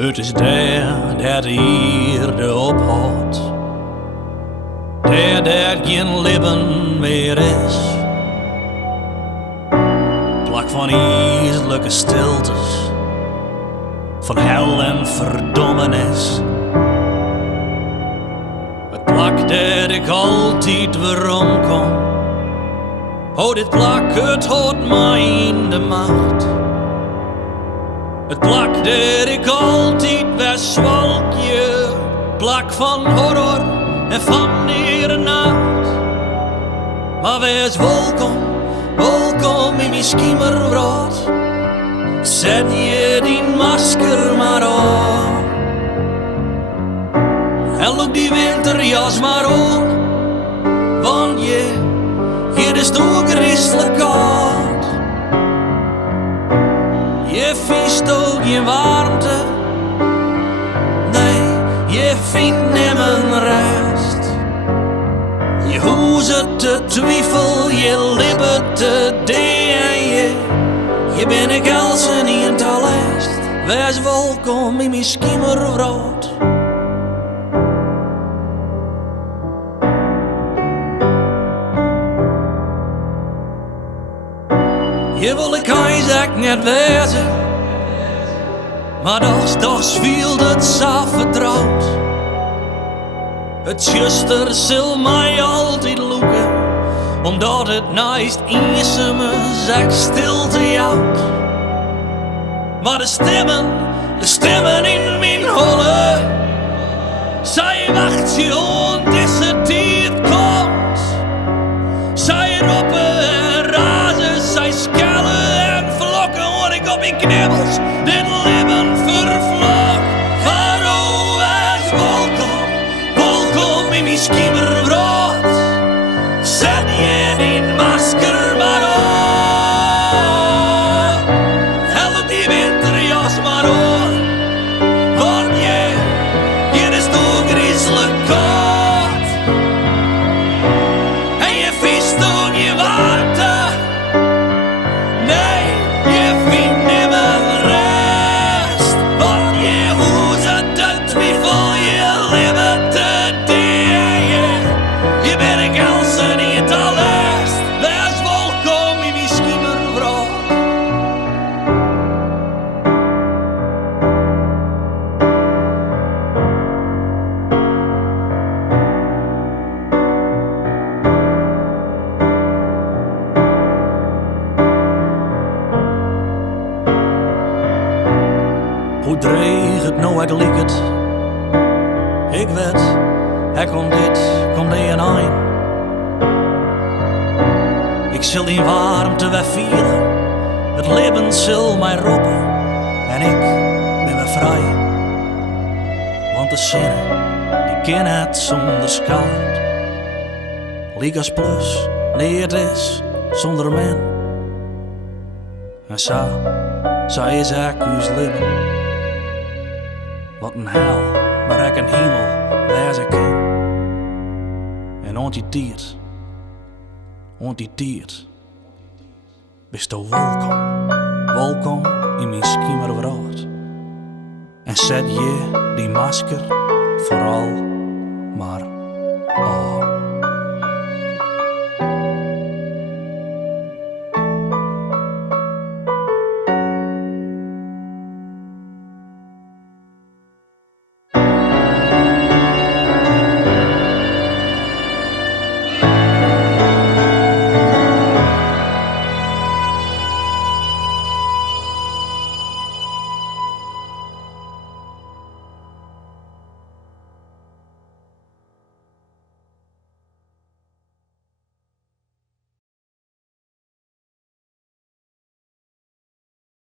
Het is daar dat de Heerde ophoudt, daar geen leven meer is. Plak van ijselijke stiltes, van hel en verdommenis. Het plak dat ik altijd weer omkom. Oh, dit plak, het houdt mij in de macht. Het plak dat ik altijd weer zwalkje. Plak van horror en van de nacht. Maar wees welkom, welkom in mijn schemerwraad. Zet je die masker maar op. En loop die winterjas maar op. Want hier is toch christelijk koud. Je viest ook je warmte. Nee, je vindt nimmer rust. Je hoezen te twijfel, je lippen te deen. Je bent ik als een in het alest. Wees welkom in mijn schemerwraad. Je wil ik Isaac net wezen, maar toch viel het zo vertrouwd. Het zuster zal mij altijd loeken, omdat het naast eerste me zak stilte jouwt. Maar de stemmen in mijn holle, zij wacht je on deze tijd komt. Zij roepen en razen, zij skellen en vlokken, hoor ik op in knibbels, dit leven vervlog. Waarom wees welkom in mijn schemerwraad. Zet je die masker maar op. Help die winterjas maar op. Want je is toch griezelig koud. En je viest toch je warmte. Nee, je vindt nimmer rust. Want je hoezen te twijfel, je lippen te deen. Je bent ik als een in het alest. Wees welkom in mijn schemerwraad. Hoe dreig het nou, ik liek het. Ik weet, hij komt die en een. Ik zal die warmte weer vieren. Het leven zal mij roepen. En ik ben weer vrij. Want de zinnen, die kennen het zonder schaad. Ligas plus, nee het is zonder men. En zo, zij is eigenlijk uw leven. Wat een hel, maar ik een hemel wezen kan. En ontiteerd, bist u welkom in mijn schemerwraad. En zet je die masker vooral maar op.